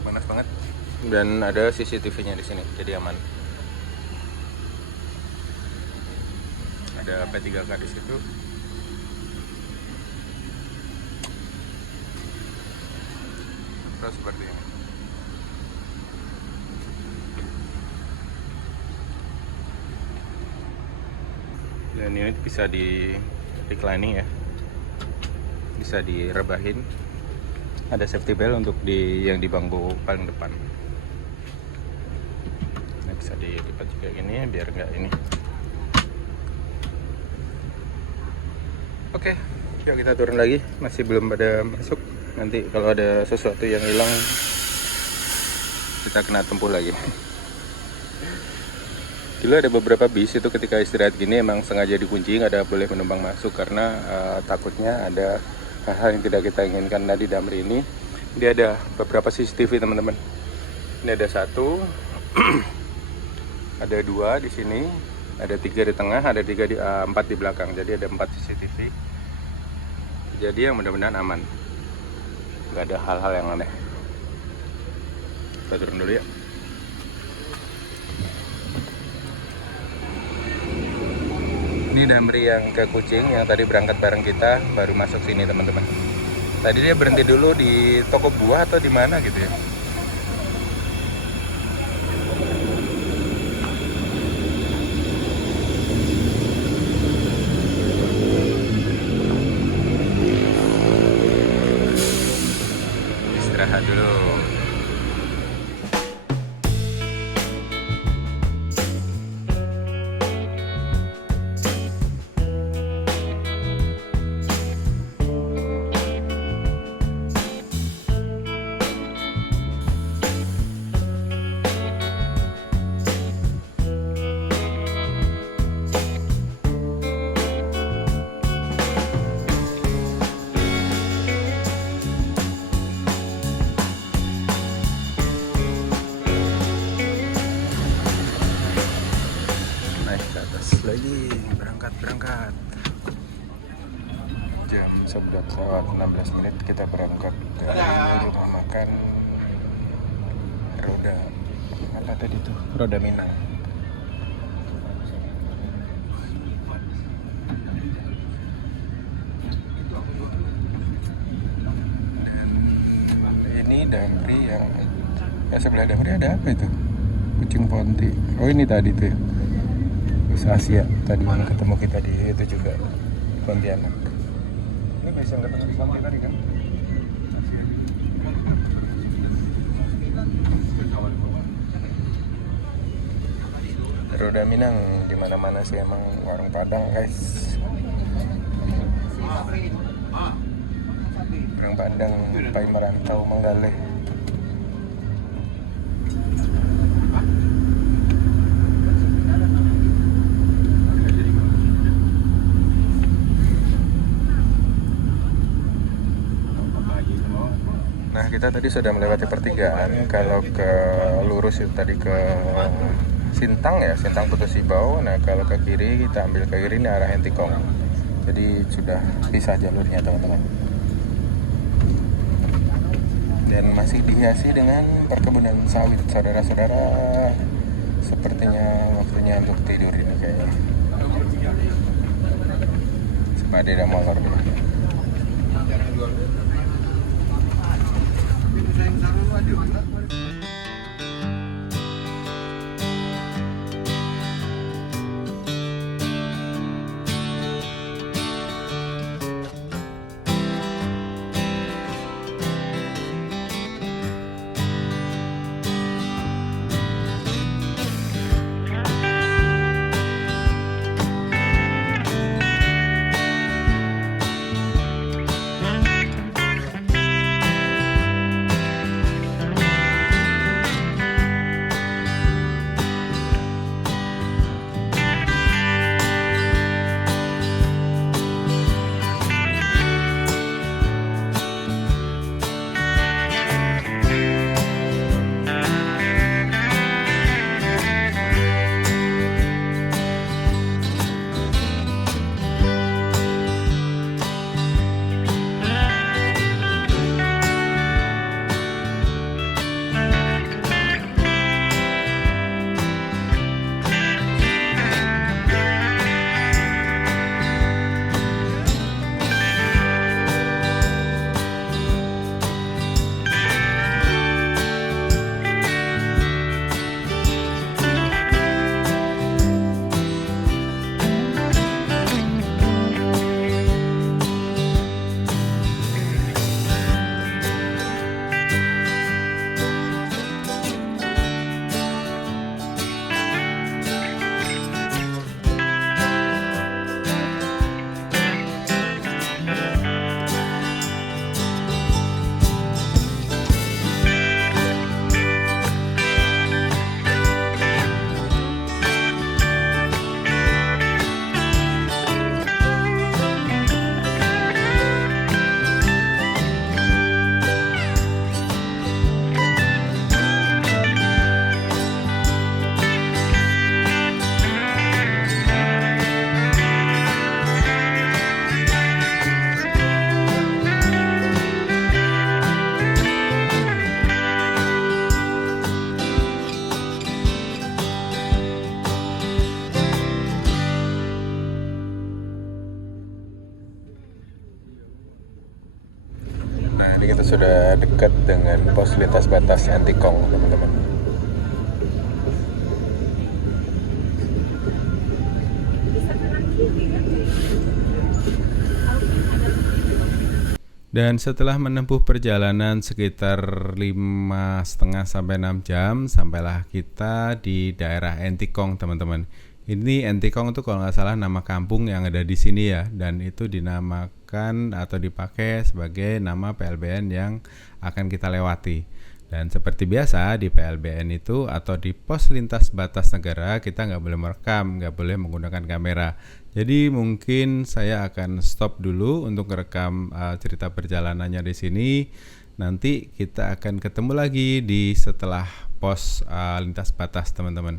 Panas banget. Dan ada CCTV-nya di sini, jadi aman. Ada P3K di situ. Terus seperti ini. Dan ini bisa di reclining ya, bisa direbahin. Ada safety belt untuk yang di bangku paling depan. Nah, bisa dilipat juga gini biar nggak ini. Oke, yuk kita turun lagi. Masih belum pada masuk. Nanti kalau ada sesuatu yang hilang, kita kena tempuh lagi. Dulu ada beberapa bis itu ketika istirahat gini emang sengaja dikunci, nggak ada boleh penumpang masuk karena takutnya ada hal-hal yang tidak kita inginkan. Nah, di Damri ini dia ada beberapa CCTV, teman-teman. Ini ada 1, ada 2 di sini, ada 3 di tengah, ada 4 di belakang. Jadi ada 4 CCTV. Jadi yang mudah-mudahan aman, nggak ada hal-hal yang aneh. Kita turun dulu ya. Ini Damri yang ke Kucing, yang tadi berangkat bareng kita, baru masuk sini, teman-teman. Tadi dia berhenti dulu di toko buah atau di mana gitu ya. lagi, berangkat. Jam 11:16 kita berangkat dari rumah makan Roda. Apa tadi tuh? Roda Minang. Dan ini Damri yang sebelah Damri ada apa itu? Kucing Ponti. Oh ini tadi tuh ya. Bus Asia tadi yang ketemu kita di itu juga di Pontianak. Ini bisa nggak ketemu sama tadi kan? Roda Minang di mana-mana sih emang warung Padang guys. Warung Padang Pai Merantau Manggale. Nah kita tadi sudah melewati pertigaan. Kalau ke lurus itu tadi ke Sintang ya, Sintang Putus Sibau. Nah kalau ke kiri kita ambil ke kiri ini arah Entikong. Jadi sudah pisah jalurnya teman-teman. Dan masih dihiasi dengan perkebunan sawit saudara-saudara. Sepertinya waktunya untuk tidur ini kayaknya. Sepeda motor deh. Nah, ini kita sudah dekat dengan pos lintas batas Entikong, teman-teman. Dan setelah menempuh perjalanan sekitar 5,5 sampai 6 jam, sampailah kita di daerah Entikong, teman-teman. Ini Entikong itu kalau nggak salah nama kampung yang ada di sini ya, dan itu dinamakan atau dipakai sebagai nama PLBN yang akan kita lewati. Dan seperti biasa di PLBN itu atau di pos lintas batas negara kita nggak boleh merekam, nggak boleh menggunakan kamera. Jadi mungkin saya akan stop dulu untuk merekam cerita perjalanannya di sini. Nanti kita akan ketemu lagi di setelah pos lintas batas, teman-teman.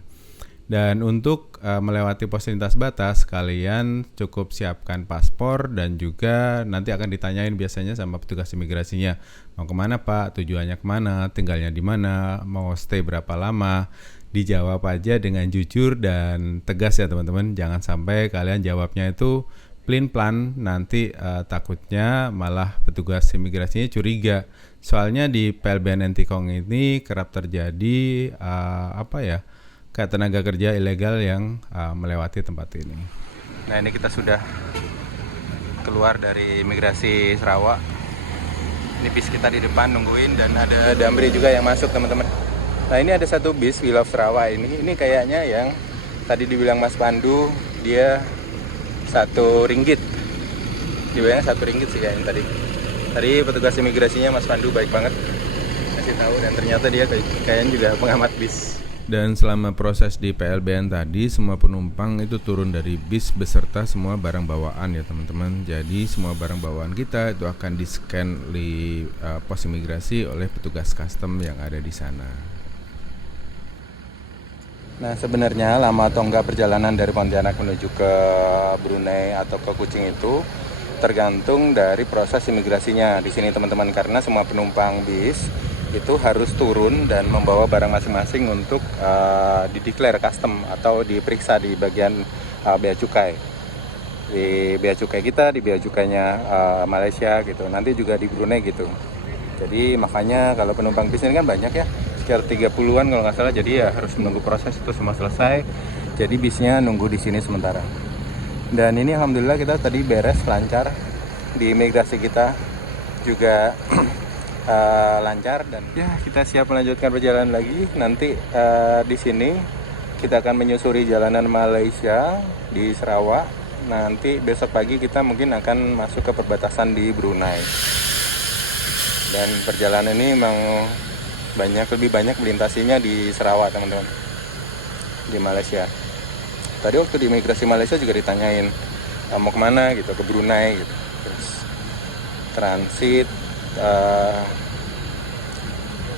Dan untuk melewati pos lintas batas, kalian cukup siapkan paspor dan juga nanti akan ditanyain biasanya sama petugas imigrasinya. Mau kemana Pak? Tujuannya kemana? Tinggalnya di mana? Mau stay berapa lama? Dijawab aja dengan jujur dan tegas ya teman-teman. Jangan sampai kalian jawabnya itu plan nanti takutnya malah petugas imigrasinya curiga. Soalnya di PLBN Entikong ini kerap terjadi kayak tenaga kerja ilegal yang melewati tempat ini. Nah ini kita sudah keluar dari imigrasi Sarawak. Ini bis kita di depan nungguin dan ada Damri juga yang masuk teman-teman. Nah ini ada satu bis We Love Sarawak ini. Ini kayaknya yang tadi dibilang Mas Pandu dia RM1. Dibayarnya RM1 sih kayaknya tadi. Tadi petugas imigrasinya Mas Pandu baik banget kasih tahu dan ternyata dia kayaknya juga pengamat bis. Dan selama proses di PLBN tadi, semua penumpang itu turun dari bis beserta semua barang bawaan ya teman-teman. Jadi semua barang bawaan kita itu akan di-scan di pos imigrasi oleh petugas custom yang ada di sana. Nah sebenarnya lama atau enggak perjalanan dari Pontianak menuju ke Brunei atau ke Kuching itu tergantung dari proses imigrasinya di sini teman-teman, karena semua penumpang bis itu harus turun dan membawa barang masing-masing untuk dideklar custom atau diperiksa di bagian bea cukai. Di bea cukai kita, di bea cukainya Malaysia gitu. Nanti juga di Brunei gitu. Jadi makanya kalau penumpang bis ini kan banyak ya, sekitar 30-an kalau nggak salah. Jadi ya harus menunggu proses itu semua selesai. Jadi bisnya nunggu di sini sementara. Dan ini alhamdulillah kita tadi beres lancar, di imigrasi kita juga lancar dan ya kita siap melanjutkan perjalanan lagi. Nanti di sini kita akan menyusuri jalanan Malaysia di Sarawak. Nanti besok pagi kita mungkin akan masuk ke perbatasan di Brunei. Dan perjalanan ini memang lebih banyak melintasinya di Sarawak teman-teman, di Malaysia. Tadi waktu di imigrasi Malaysia juga ditanyain mau kemana gitu, ke Brunei gitu. Terus transit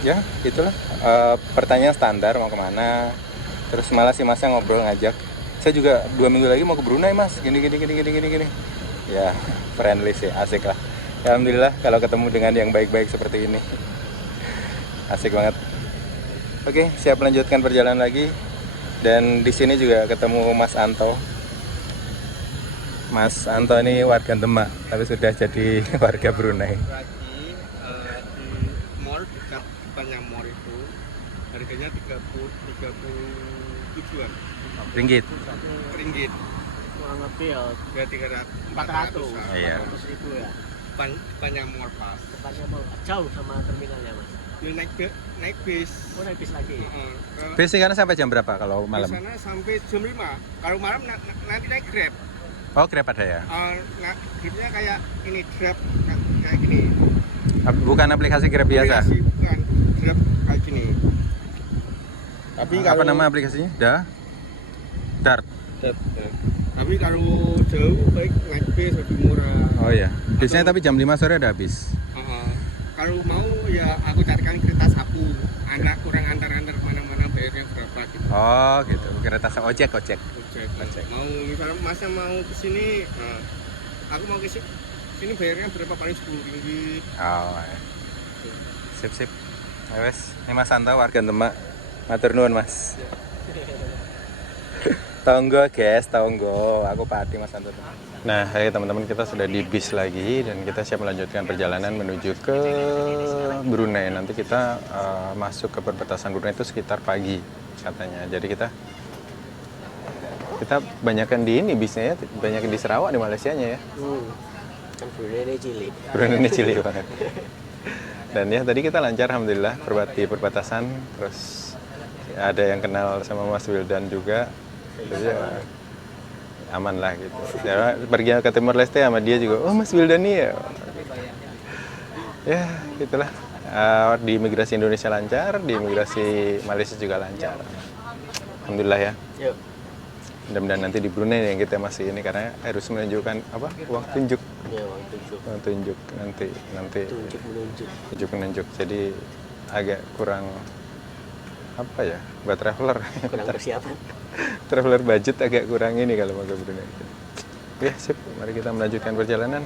ya itulah pertanyaan standar mau kemana. Terus malah si masnya ngobrol ngajak, saya juga 2 minggu lagi mau ke Brunei mas, gini. Ya friendly sih, asik lah. Ya, alhamdulillah kalau ketemu dengan yang baik-baik seperti ini, asik banget. Oke, siap melanjutkan perjalanan lagi. Dan di sini juga ketemu Mas Anto. Mas Anto ini warga Demak, tapi sudah jadi warga Brunei. Lagi di mall dekat Panjang Mall itu harganya 37-an Ringgit. ringgit. Kurang lebih ya Ya 400 Iya. 400.000 ya. Panjang Mall pas. Depannya mau jauh sama terminalnya mas. Ya, naik bis. Oh naik bis lagi. Bis di sana sampai jam berapa kalau malam? Di sana sampai jam 5. Kalau malam nanti naik Grab. Oh, Grab ada ya? Grabnya kayak ini Grab kayak gini. Bukan aplikasi Grab biasa? Aplikasi, bukan Grab kayak gini. Tapi Apa nama aplikasinya? Dart. Tapi kalau jauh baik naik bis lebih murah. Oh iya. Biasanya tapi jam 5 sore ada bis. Kalau mau ya aku carikan kereta sapu. Anak kurang antar-antar kemana-mana bayarnya berapa gitu. Oh gitu. Kereta ojek. Ojek. Mau misalnya masnya mau ke sini, aku mau ke sini bayarnya berapa, paling 10 ringgit. Oh. Iya. Sip. Wes, ini Mas Anto warga Demak. Matur nuwun Mas. Tonggo guys, tonggo. Aku Pati Mas Anto. Nah, hai teman-teman, kita sudah di bis lagi dan kita siap melanjutkan perjalanan menuju ke Brunei. Nanti kita masuk ke perbatasan Brunei itu sekitar pagi katanya. Jadi kita banyakan di ini bisnya ya, banyak di Sarawak, di Malaysianya ya. Kan Brunei ini cilik. Brunei ini cilik banget. Dan ya tadi kita lancar alhamdulillah di perbatasan, terus ada yang kenal sama Mas Wildan juga. Jadi ya, aman lah gitu. Ya, pergi ke Timor Leste sama dia juga. Oh Mas Wildan nih ya. Ya gitulah. Di imigrasi Indonesia lancar, di imigrasi Malaysia juga lancar. Alhamdulillah ya. Yuk. Mudah-mudahan nanti di Brunei yang kita masih ini karena harus menunjukkan apa uang tunjuk. Ya uang tunjuk. Uang tunjuk nanti. Tunjuk menunjuk. Tunjuk menunjuk. Jadi agak kurang apa ya, buat traveler. Kurang persiapan. Traveler budget agak kurang ini kalau mau ke Brunei. Ya sip, mari kita melanjutkan perjalanan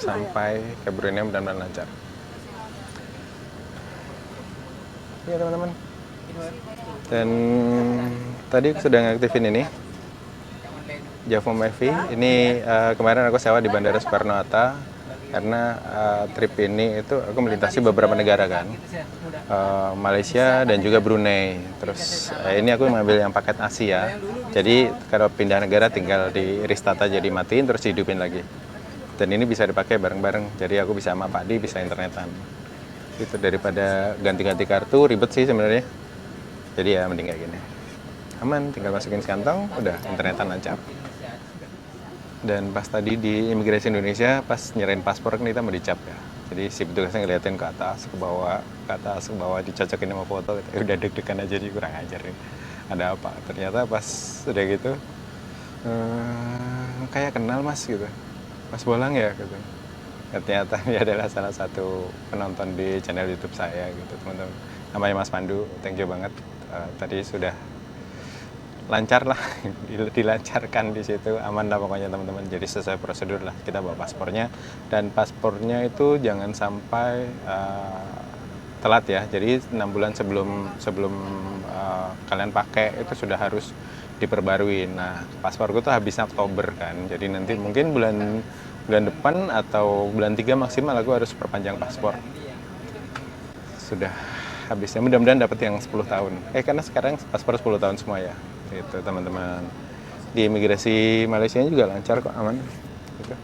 sampai ke Brunei, mudah-mudahan lancar. Ya teman-teman. Dan tadi aku sudah ngaktifin ini Javome Evi. Ini kemarin aku sewa di Bandara Soekarno-Hatta karena trip ini itu aku melintasi beberapa negara kan, Malaysia dan juga Brunei. Terus ini aku mengambil yang paket Asia. Jadi kalau pindah negara tinggal di restart aja, dimatiin terus dihidupin lagi. Dan ini bisa dipakai bareng-bareng. Jadi aku bisa sama Pak Di, bisa internetan. Itu daripada ganti-ganti kartu ribet sih sebenarnya. Jadi ya mending kayak gini. Aman, tinggal masukin sekantong, udah internetan lancar. Dan pas tadi di imigrasi Indonesia, pas nyerahin paspor kan kita mau dicap ya. Jadi si petugasnya ngeliatin ke atas, ke bawah, dicocokin sama foto. Gitu. Udah deg-degan aja, jadi kurang ajar nih. Ada apa? Ternyata pas udah gitu, kayak kenal mas gitu. Mas Bolang ya gitu. Ternyata dia adalah salah satu penonton di channel YouTube saya gitu teman-teman. Namanya Mas Pandu, thank you banget. Tadi sudah lancar lah, dilancarkan di situ, aman lah pokoknya teman-teman. Jadi sesuai prosedur lah, kita bawa paspornya, dan paspornya itu jangan sampai telat ya. Jadi 6 bulan sebelum kalian pakai itu sudah harus diperbarui. Nah, pasporku tuh habisnya Oktober kan, jadi nanti mungkin bulan depan atau bulan 3 maksimal aku harus perpanjang paspor. Sudah habisnya, mudah-mudahan dapat yang 10 tahun. Karena sekarang paspor 10 tahun semua ya. Itu teman-teman. Di imigrasi Malaysia juga lancar kok, aman. Gitu.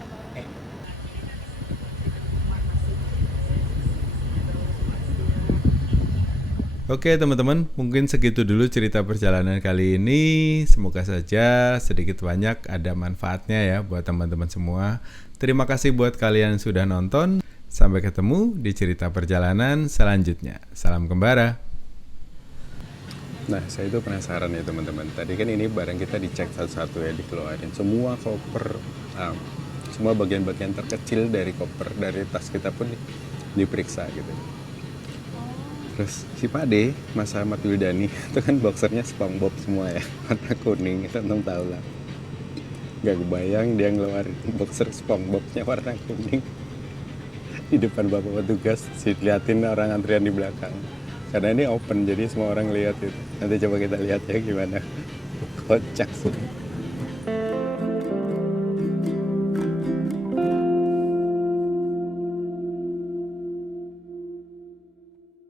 Oke teman-teman, mungkin segitu dulu cerita perjalanan kali ini. Semoga saja sedikit banyak ada manfaatnya ya buat teman-teman semua. Terima kasih buat kalian yang sudah nonton. Sampai ketemu di cerita perjalanan selanjutnya. Salam kembara. Nah, saya itu penasaran ya teman-teman. Tadi kan ini barang kita dicek satu-satu ya, dikeluarin. Semua koper, semua bagian-bagian terkecil dari koper, dari tas kita pun diperiksa gitu. Terus si Pak D, Mas Ahmad Wildani, itu kan boxernya SpongeBob semua ya, warna kuning, itu teman tahu lah. Gak kebayang dia ngeluarin boxer SpongeBobnya warna kuning di depan bapak petugas, diliatin orang antrian di belakang. Karena ini open, jadi semua orang lihat itu. Nanti coba kita lihat ya gimana. Kocak sih.